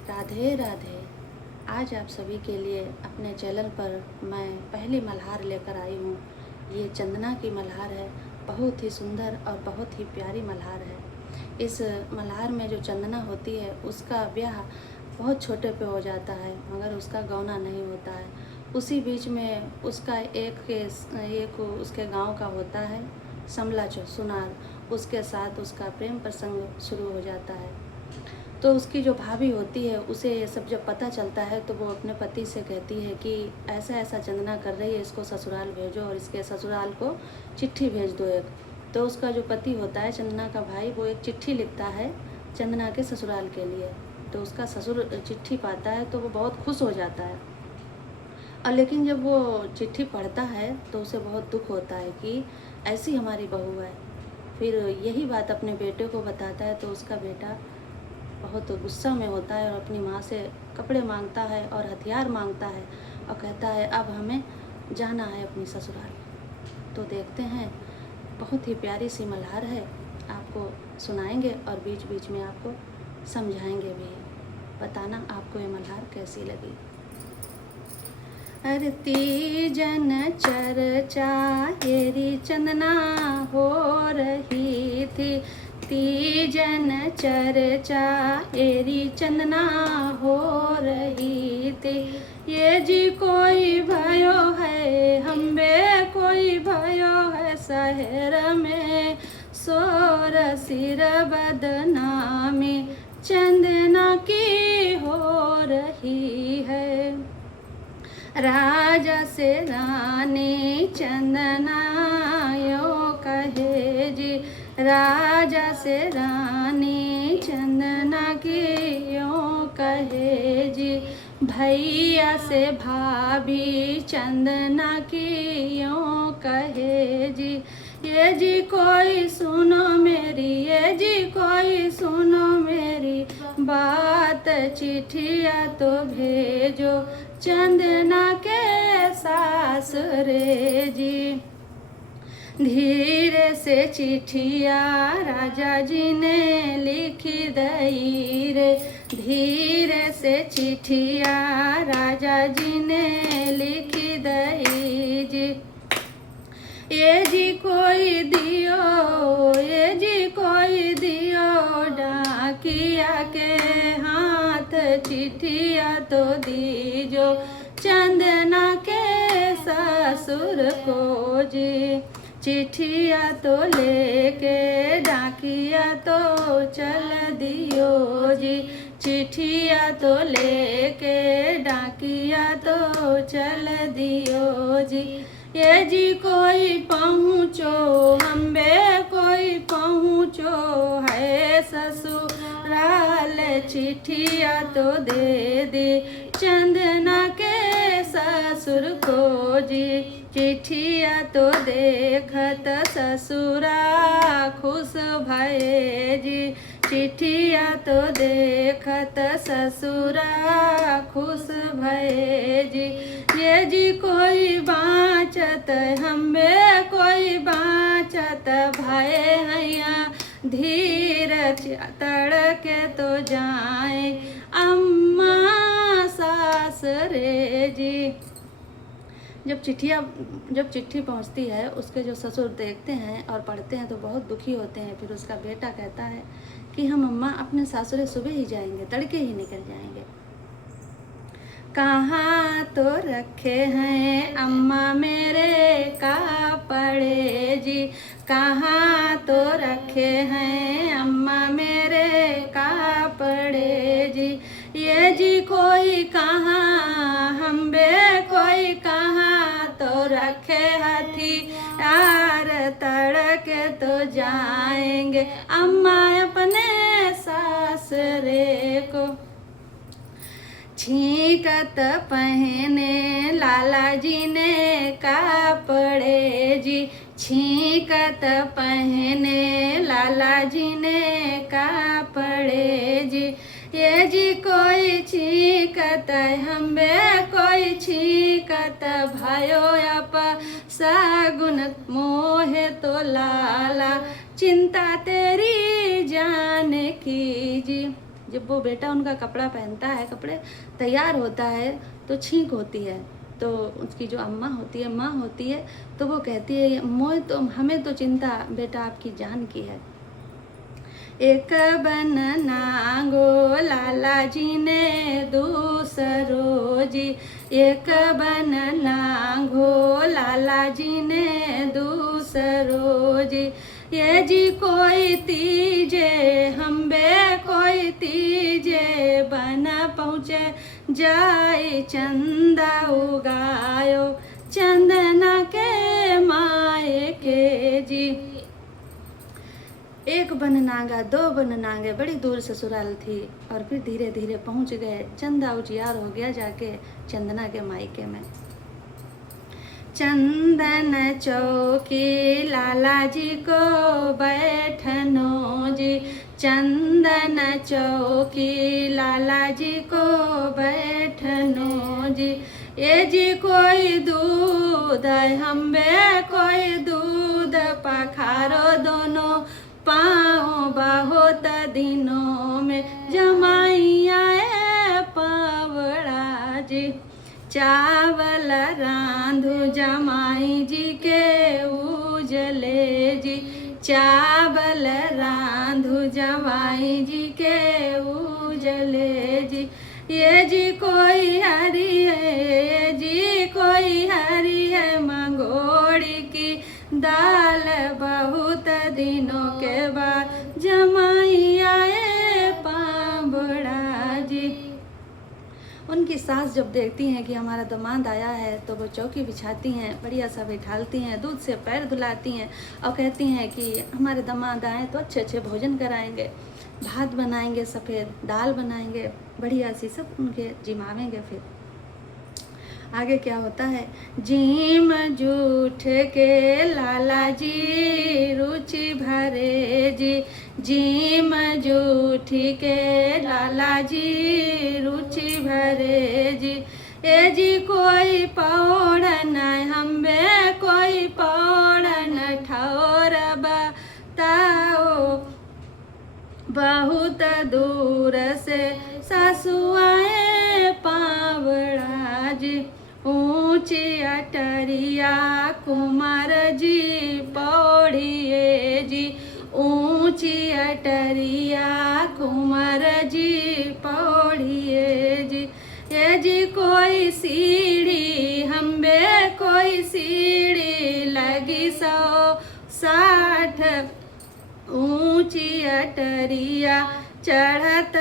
राधे राधे। आज आप सभी के लिए अपने चैनल पर मैं पहली मल्हार लेकर आई हूँ। ये चंदना की मल्हार है। बहुत ही सुंदर और बहुत ही प्यारी मल्हार है। इस मल्हार में जो चंदना होती है उसका ब्याह बहुत छोटे पे हो जाता है, मगर उसका गौना नहीं होता है। उसी बीच में उसका एक उसके गांव का होता है समला सुनार, उसके साथ उसका प्रेम प्रसंग शुरू हो जाता है। तो उसकी जो भाभी होती है उसे ये सब जब पता चलता है तो वो अपने पति से कहती है कि ऐसा ऐसा चंदना कर रही है, इसको ससुराल भेजो और इसके ससुराल को चिट्ठी भेज दो एक। तो उसका जो पति होता है चंदना का भाई, वो एक चिट्ठी लिखता है चंदना के ससुराल के लिए। तो उसका ससुर चिट्ठी पाता है तो वो बहुत खुश हो जाता है। और लेकिन जब वो चिट्ठी पढ़ता है तो उसे बहुत दुख होता है कि ऐसी हमारी बहू है। फिर यही बात अपने बेटे को बताता है तो उसका बेटा बहुत गुस्सा में होता है और अपनी माँ से कपड़े मांगता है और हथियार मांगता है और कहता है अब हमें जाना है अपनी ससुराल। तो देखते हैं, बहुत ही प्यारी सी मल्हार है, आपको सुनाएंगे और बीच बीच में आपको समझाएंगे भी। बताना आपको ये मल्हार कैसी लगी। अरती जन चर्चा येरी चंदना हो रही थी, तीजन चर्चा एरी चंदना हो रही थी। ये जी कोई भयो है हम्बे कोई भयो है, शहर में सोर सिर बदनामी चंदना की हो रही है। राजा से रानी चंदना यो कहे जी, राजा से रानी चंदना की यो कहे जी। भैया से भाभी चंदना की यो कहे जी। ये जी कोई सुनो मेरी, ये जी कोई सुनो मेरी बात, चिट्ठिया तो भेजो चंदना के सासुरे जी। धीरे से चिट्ठिया राजा जी ने लिखी दई रे, धीरे से चिट्ठिया राजा जी ने लिखी दई जी। ये जी कोई दियो, ये जी कोई दियो डाकिया के हाथ, चिट्ठिया तो दीजो चंदना के ससुर को जी। चिट्ठिया तो लेके डाकिया तो चल दियो जी, चिट्ठिया तो लेके डाकिया तो चल दियो जी। ये जी कोई पहुँचो हम्बे कोई पहुँचो है ससुराल, चिट्ठिया तो दे दे चंदना के ससुर को जी। चिट्ठिया तो देखत ससुरा खुश भये जी, चिट्ठिया तो देखत ससुरा खुश भये जी। ये जी कोई बाँचत हम्बे कोई बाँचत भये हैया, धीर तड़के तो जाए अम्मा सासरे जी। जब चिट्ठी पहुंचती है उसके जो ससुर देखते हैं और पढ़ते हैं तो बहुत दुखी होते हैं। फिर उसका बेटा कहता है कि हम अम्मा अपने सासुरे सुबह ही जाएंगे, तड़के ही निकल जाएंगे। कहाँ तो रखे हैं अम्मा मेरे कपड़े जी, कहाँ तो रखे हैं अम्मा मेरे कपड़े जी। ये जी कोई कहाँ हम्बे कोई कहाँ तो रखे हथियार, तड़के तो जाएंगे अम्मा अपने सासरे को। छींकत पहने लाला जी ने कपड़े जी, छींकत पहने लाला जी ने कपड़े जी। ये जी कोई छींकत हम्बे कोई छींकत भयो अप सागुन मोहे तो लाला, चिंता तेरी जान की जी। जब वो बेटा उनका कपड़ा पहनता है, कपड़े तैयार होता है तो छींक होती है, तो उसकी जो अम्मा होती है, माँ होती है, तो वो कहती है मोए तो हमें तो चिंता बेटा आपकी जान की है। एक बन नांगो लाला जी ने दूसरो जी, एक बन नांगो लाला जी ने दूसरो जी। ये जी कोई तीजे हम बे कोई तीजे बन पहुँचे जाए चंदा उगायो चंदना के माए के जी। एक बन नांगा दो बन नांगे, बड़ी दूर ससुराल थी और फिर धीरे धीरे पहुंच गए। चंदा उजियार हो गया जाके चंदना के मायके में। चंदन चौकी लाला जी को बैठनो जी, चंदन चौकी लाला जी को बैठनो जी। ये जी कोई दूध हम बे कोई दूध पखारो दोनों पाँव बहुत दिनों में जमाई आए पावड़ा जी। चावल रांधु जमाई जी के उजले जी, चावल रांधु जमाई जी के उजले जी। ये जी कोई हरी है, ये जी कोई हरी है मंगोड़ी की दाल बहुत दिनों के बाद जमाई आए पावड़ा जी। उनकी सास जब देखती हैं कि हमारा दामाद आया है तो वो चौकी बिछाती हैं, बढ़िया सा बिठालती हैं, दूध से पैर धुलाती हैं और कहती हैं कि हमारे दामाद आए तो अच्छे अच्छे भोजन कराएंगे, भात बनाएंगे, सफ़ेद दाल बनाएंगे, बढ़िया सी सब उनके जिमावेंगे। फिर आगे क्या होता है। जीम जूठ के लाला जी रुचि भरे जी, जीम जूठ के लाला जी रुचि भरे जी। ए जी कोई पौड़न हम बे कोई पौड़न ठौर बताओ, बहुत दूर से सासु आए पावड़ा जी। ऊंची अटरिया कुमार जी पौड़िए जी, ऊंची अटरिया कुमार जी पौड़िए जी। ये जी कोई सीढ़ी हम बे कोई सीढ़ी लगी 160 ऊंची अटरिया चढ़त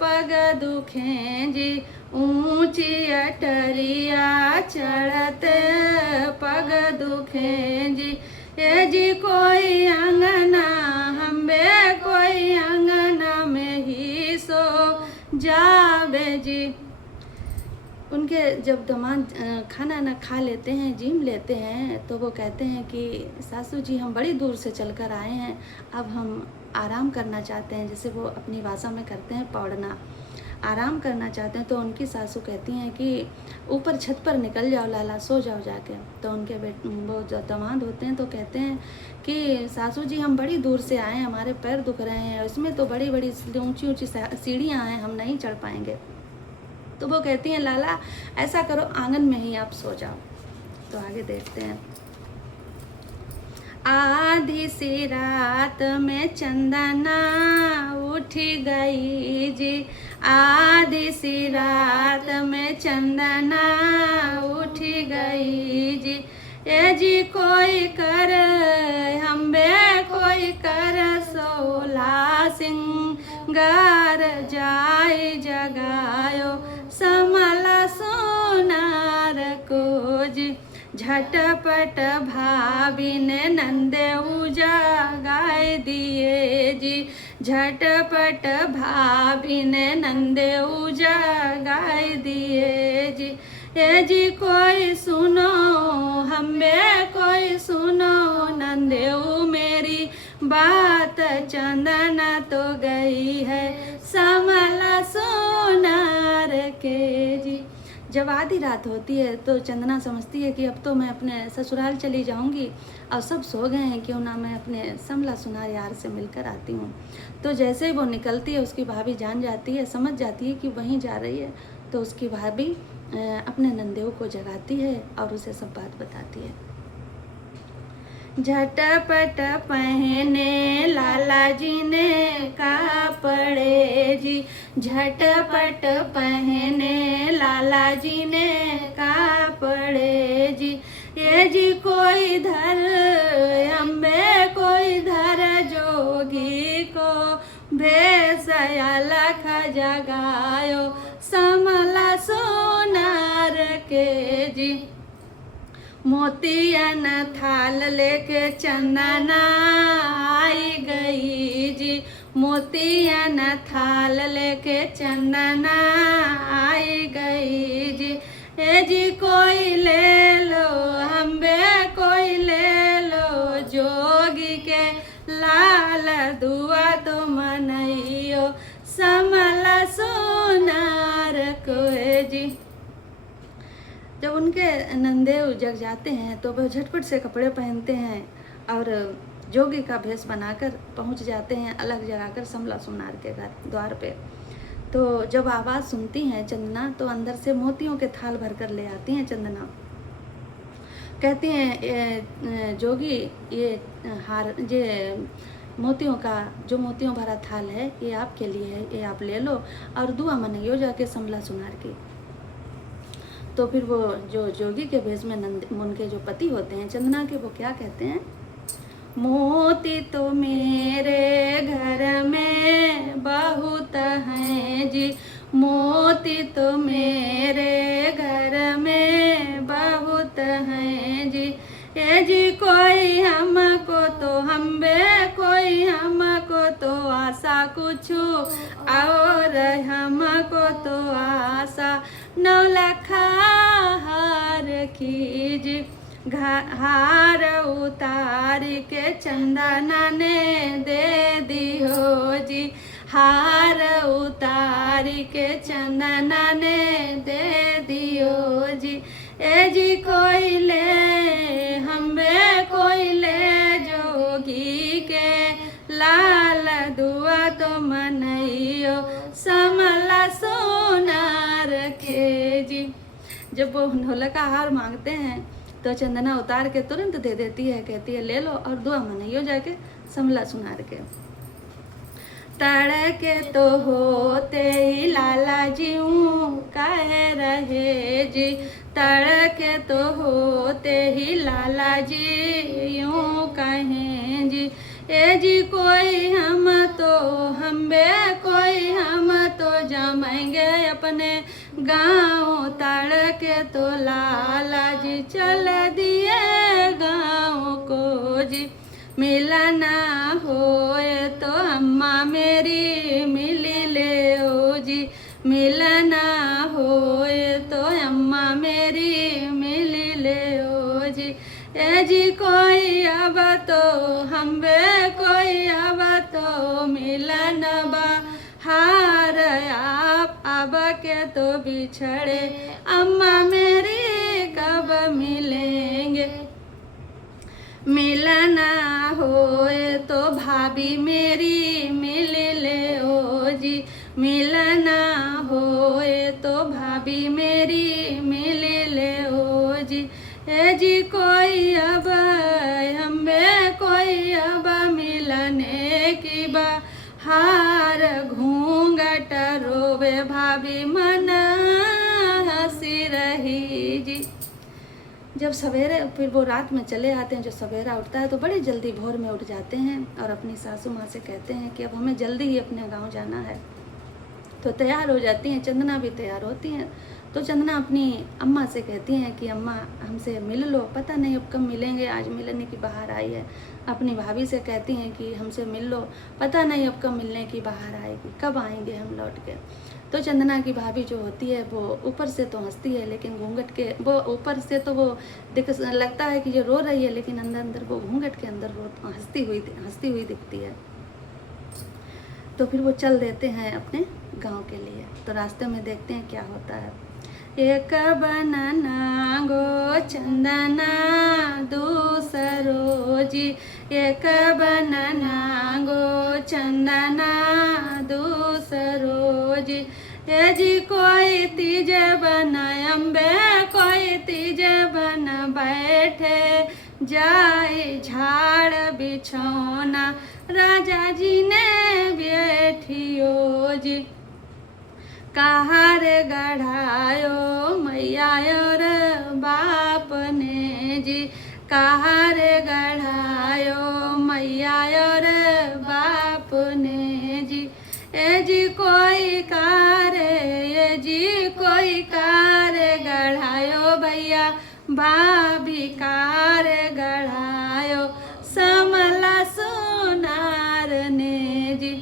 पग दुखें जी, ऊंची अटरिया चढ़त पग दुखें जी। ये जी कोई अंगना हम बे कोई अंगना में ही सो जावे जी। उनके जब दामाद खाना ना खा लेते हैं, जिम लेते हैं, तो वो कहते हैं कि सासू जी हम बड़ी दूर से चलकर आए हैं, अब हम आराम करना चाहते हैं, जैसे वो अपनी भाषा में करते हैं पौड़ना, आराम करना चाहते हैं। तो उनकी सासू कहती हैं कि ऊपर छत पर निकल जाओ लाला, सो जाओ जाके। तो उनके वो जो दामाद होते हैं तो कहते हैं कि सासू जी हम बड़ी दूर से आए हैं, हमारे पैर दुख रहे हैं, इसमें तो बड़ी बड़ी ऊंची ऊंची सीढ़ियाँ हैं, हम नहीं चढ़ पाएंगे। तो वो कहती हैं लाला ऐसा करो आंगन में ही आप सो जाओ। तो आगे देखते हैं। आधी सी रात में चंदना उठ गई जी, आधी सी रात में चंदना उठ गई जी। ये जी कोई कर हम बे कोई कर सोला सिंगार जाय जगायो समला सोनार को जी। झटपट भाभी ने नंदे उजागाय दिए जी, झटपट भाभी ने नंदे उजागाय दिए जी। ये जी कोई सुनो हम बे कोई सुनो नंदेऊ मेरी बात, चंदना तो गई है समला सोनार के जी। जब आधी रात होती है तो चंदना समझती है कि अब तो मैं अपने ससुराल चली जाऊंगी और सब सो गए हैं, क्यों ना मैं अपने समला सुनार यार से मिलकर आती हूँ। तो जैसे ही वो निकलती है उसकी भाभी जान जाती है, समझ जाती है कि वहीं जा रही है। तो उसकी भाभी अपने नंदेव को जगाती है और उसे सब बात बताती है। झटपट पहने लाला जी ने कापड़े जी, झटपट पहने लाला जी ने कापड़े जी। ये जी कोई धर अम्बे कोई धर जोगी को, भेसया लख जगायो समला सोनार के जी। मोतियन थाल लेके चंदना आई गई जी, मोतियन थाल लेके चंदना आई गई जी। ए जी कोई ले लो अम्बे कोई ले लो, जोगी के लाल दुआ तो मनइयो समला सोनार को जी। जब उनके नंदेव जग जाते हैं तो वह झटपट से कपड़े पहनते हैं और जोगी का भेष बनाकर पहुंच जाते हैं, अलग जगाकर समला सोनार के घर द्वार पे। तो जब आवाज़ सुनती हैं चंदना तो अंदर से मोतियों के थाल भर कर ले आती हैं चंदना। कहती हैं जोगी ये हार ये मोतियों का जो मोतियों भरा थाल है ये आपके लिए है, ये आप ले लो और दुआ मनइयो जाके समला सोनार की। तो फिर वो जो जोगी के भेष में उनके जो पति होते हैं चंदना के, वो क्या कहते हैं, मोती तो मेरे घर में बहुत हैं जी, मोती तो मेरे घर में बहुत हैं जी। ये जी कोई हमको तो हम्बे कोई हमको तो आशा कुछ और हमको तो आशा 9 लाख हार कीज, हार उतार के चंदना ने दे दियो जी, हार उतार के चंदना ने दे दियो जी। ए जी कोई ले हम्बे कोई ले जोगी के लाल दुआ तो मनइयो समला सोनार के जी। जब वो ढोलक का हार मांगते हैं तो चंदना उतार के तुरंत दे देती है, कहती है ले लो और दुआ मनइयो जाके समला सोनार के। तड़के तो होते ही लाला जी कह रहे जी, तड़के तो होते ही लाला जी यूं कहें जी। ए जी कोई हम तो हम्बे कोई हम तो जमाएंगे अपने गाँव, तड़के तो लाला जी चल दिए गाँव को जी। मिलना होए तो अम्मा मेरी मिली ले ओ जी, मिलना होए तो अम्मा मेरी मिली ले ओ जी। ए जी कोई अब तो हम्बे कोई अब तो मिलन बाहर आप अब के तो बिछड़े अम्मा मेरी कब मिलेंगे। मिलना होए तो भाभी मेरी मिल ले ओ जी, मिलना होए तो भाभी मेरी मिल ले ओ जी। ए जी कोई अब हम्बे कोई अब मिलने की बाहर घूंघट रोवे भाभी मन हंसी रही जी। जब सवेरे फिर वो रात में चले आते हैं, जो सवेरा उठता है तो बड़ी जल्दी भोर में उठ जाते हैं और अपनी सासू माँ से कहते हैं कि अब हमें जल्दी ही अपने गांव जाना है। तो तैयार हो जाती हैं, चंदना भी तैयार होती हैं। तो चंदना अपनी अम्मा से कहती हैं कि अम्मा हमसे मिल लो, पता नहीं अब कब मिलेंगे, आज मिलने की बाहर आई है। अपनी भाभी से कहती हैं कि हमसे मिल लो, पता नहीं अब कब मिलने की बाहर आएगी, कब आएंगे हम लौट के। तो चंदना की भाभी जो होती है वो ऊपर से तो हंसती है, लेकिन घूंघट के वो ऊपर से तो वो लगता है कि ये रो रही है, लेकिन अंदर अंदर वो घूंघट के अंदर हंसती हुई दिखती है। तो फिर वो चल देते हैं अपने गांव के लिए। तो रास्ते में देखते हैं क्या होता है। एक बनना गो चंदना दूसरो जी, एक बनना गो चंदना दूसरो जी। ये जी कोई तीज बन अम्बे, कोई तीज बन बैठे जाए झाड़ बिछौना, राजा जी ने बैठियो जी। कहार गढ़ायो मैया और बाप ने जी, कहार गढ़ायो मैया और बाप ने जी। ए जी कोई कार, ए जी कोई कार गढ़ायो भैया, भाभी कार गढ़ायो समला सोनार ने जी।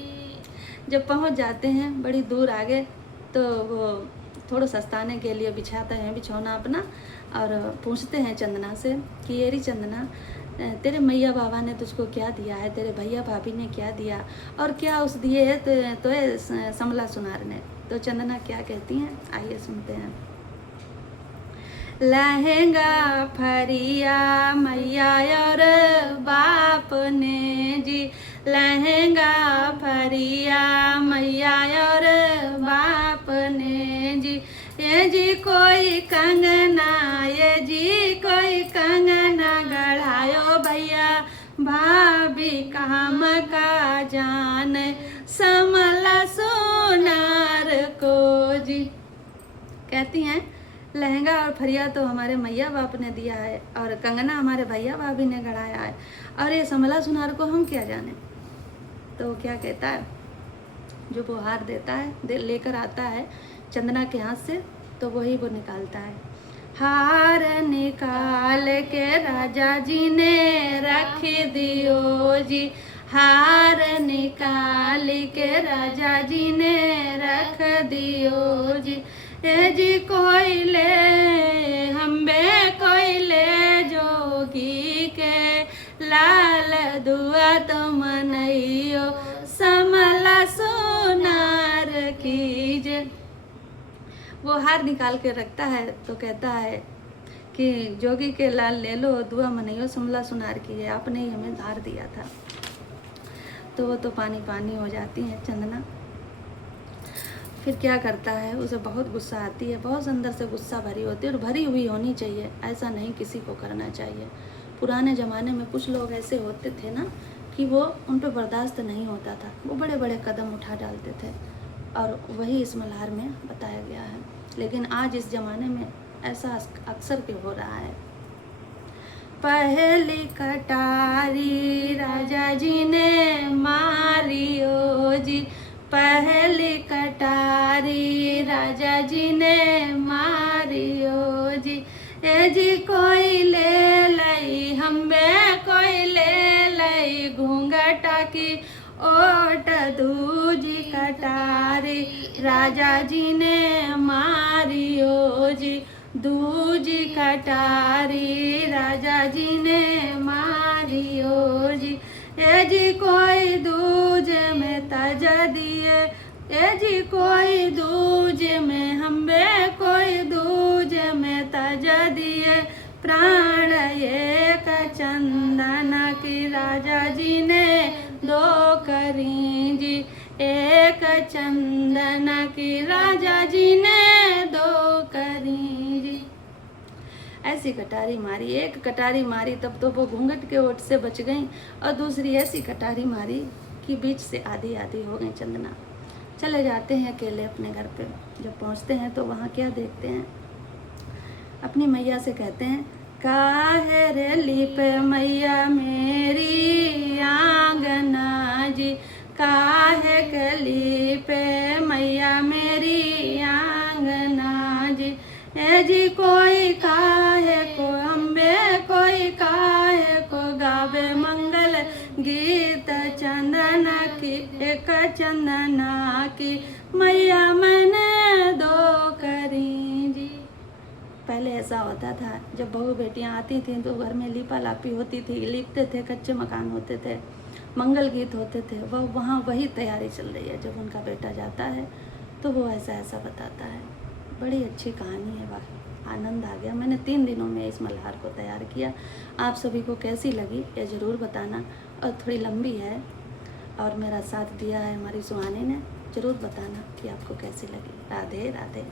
जब पहुंच जाते हैं बड़ी दूर आगे तो वो थोड़ा सस्ताने के लिए बिछाते हैं बिछौना अपना, और पूछते हैं चंदना से कि ये री चंदना, तेरे मैया बाबा ने तुझको क्या दिया है, तेरे भैया भाभी ने क्या दिया, और क्या उस दिए है तो समला सुनार ने। तो चंदना क्या कहती हैं, आइए सुनते हैं। लहंगा फरिया मैया और बाप ने जी, लहंगा फरिया मैया और बाप ने जी। ये जी कोई कंगना, ये जी कोई कंगना गढ़ायो भैया, भाभी काम का जान समला सोनार को जी। कहती हैं लहंगा और फरिया तो हमारे मैया बाप ने दिया है, और कंगना हमारे भैया भाभी ने गढ़ाया है, और ये समला सुनार को हम क्या जाने। तो क्या कहता है, जो वो हार देता है लेकर आता है चंदना के हाथ से, तो वही वो निकालता है। हार निकाल के राजा जी ने रख दियो जी, हार निकाल के राजा जी ने रख दियो जी। ए जी कोई ले हम्बे कोई ले जोगी के, लाल दुआ तो मनइयो समला सोनार कीजे। वो हार निकाल के रखता है तो कहता है कि जोगी के लाल ले लो, दुआ मनइयो समला सुनार कीजिए, आपने ही हमें हार दिया था। तो वो तो पानी पानी हो जाती है चंदना। फिर क्या करता है, उसे बहुत गुस्सा आती है, बहुत अंदर से गुस्सा भरी होती है, और भरी हुई होनी चाहिए, ऐसा नहीं किसी को करना चाहिए। पुराने ज़माने में कुछ लोग ऐसे होते थे ना कि वो उन पर बर्दाश्त नहीं होता था, वो बड़े बड़े कदम उठा डालते थे, और वही इस मल्हार में बताया गया है। लेकिन आज इस ज़माने में ऐसा अक्सर क्यों हो रहा है। पहली कटारी राजा जी ने मारियो जी, पहली कटारी राजा जी ने मारियो जी। ए जी कोई ले लई हम्बे कोई ले लई घूंघटा की ओट, दूजी कटारी राजा जी ने मारियो जी, दूजी कटारी राजा जी ने मारियो जी। ए जी कोई दूजे में तज दिए, ए जी कोई दूजे में हम्बे कोई दूजे में तज दिए, प्राण एक चंदन की राजा जी ने दो करी जी, एक चंदन की राजा जी ने दो करी जी। ऐसी कटारी मारी, एक कटारी मारी तब तो वो घूंघट के ओट से बच गई, और दूसरी ऐसी कटारी मारी कि बीच से आधी आधी हो गई चंदना। चले जाते हैं अकेले अपने घर पे। जब पहुंचते हैं तो वहाँ क्या देखते हैं, अपनी मैया से कहते हैं, काहे रे लीप मैया मेरी आंगना जी, काहे के लीप मैया मेरी आंगना जी। ए जी कोई काहे को अम्बे कोई काहे को गावे मंगल गीत, चंदना की एक चंदना की मैया मैंने दो करी जी। पहले ऐसा होता था, जब बहू बेटियां आती थीं तो घर में लीपा लापी होती थी, लिपते थे, कच्चे मकान होते थे, मंगल गीत होते थे। वहाँ वही तैयारी चल रही है। जब उनका बेटा जाता है तो वो ऐसा ऐसा बताता है। बड़ी अच्छी कहानी है, वाकई आनंद आ गया। मैंने 3 दिनों में इस मल्हार को तैयार किया। आप सभी को कैसी लगी ये ज़रूर बताना। और थोड़ी लंबी है और मेरा साथ दिया है हमारी सुहानी ने, ज़रूर बताना कि आपको कैसी लगी। राधे राधे।